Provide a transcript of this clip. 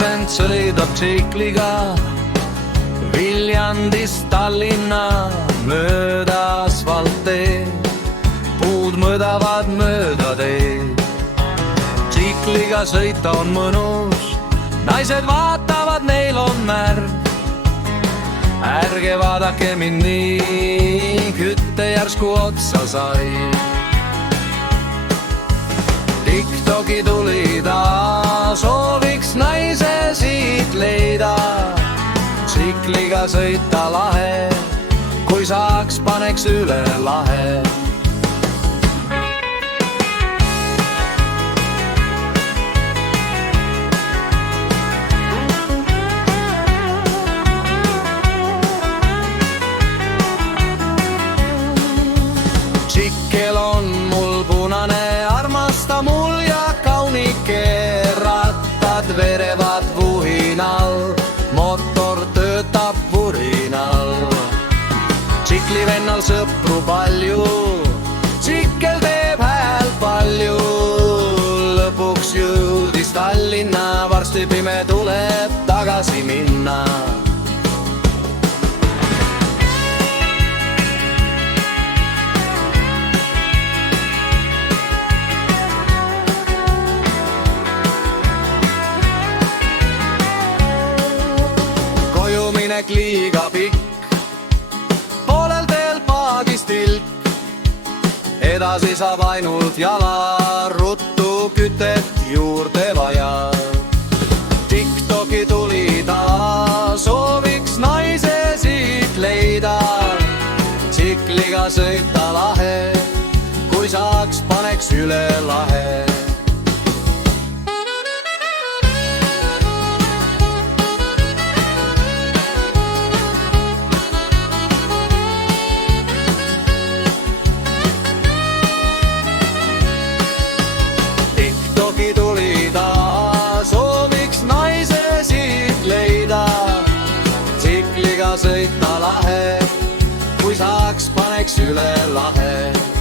vend sõidab tsikliga Viljandist Tallinna mööda asfalttee. Puud mõõdavad mööda teed. Tsikliga sõita on mõnus, naised vaatavad, neil on märg. Ärge vaadake mind nii, kütte järsku otsa sai. TikToki tuli ta, sooviks naise siit leida. Tsikliga sõita lahe, kui saaks, paneks üle lahe. Tsikkel on mul punane, armasta mul ja kaunike. Rattad verevad vuhinal, motor töötab vurinal. Tsikli vennal sõpru palju, tsikkel teeb häält palju. Lõpuks jõudis Tallinna, varsti pime tuleb tagasi minna. Minek liiga pikk, poolel teel paadis tilk. Edasi saab ainult jala, ruttu kütet juurde vaja. TikToki tuli ta, sooviks naise siit leida. Tsikliga sõita lahe, kui saaks, paneks üle lahe. Tuli ta, sooviks naise siit leida. Tsikliga sõita lahe, kui saaks, paneks üle lahe.